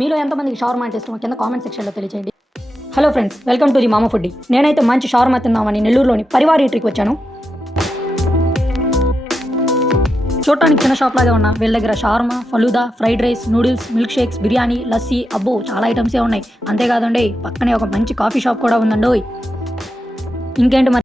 మీలో ఎంతమందికి షవర్మా అంటే ఇష్టమో కింద కామెంట్ సెక్షన్లో తెలియజేయండి. Hello friends, welcome to the మామ ఫుడ్డీ. నేనైతే మంచి షవర్మా తిందామని నెల్లూరులోని పరివార్ ఈటరీకి వచ్చాను. చూడటానికి చిన్న షాప్ లాగా ఉన్న వీళ్ళ దగ్గర shawarma, falooda, fried rice, noodles, milk shakes, biryani, lassi, అబ్బో చాలా ఐటమ్సే ఉన్నాయి. అంతేకాదండి, పక్కనే ఒక మంచి కాఫీ షాప్ కూడా ఉందండి. ఇంకేంటి మరి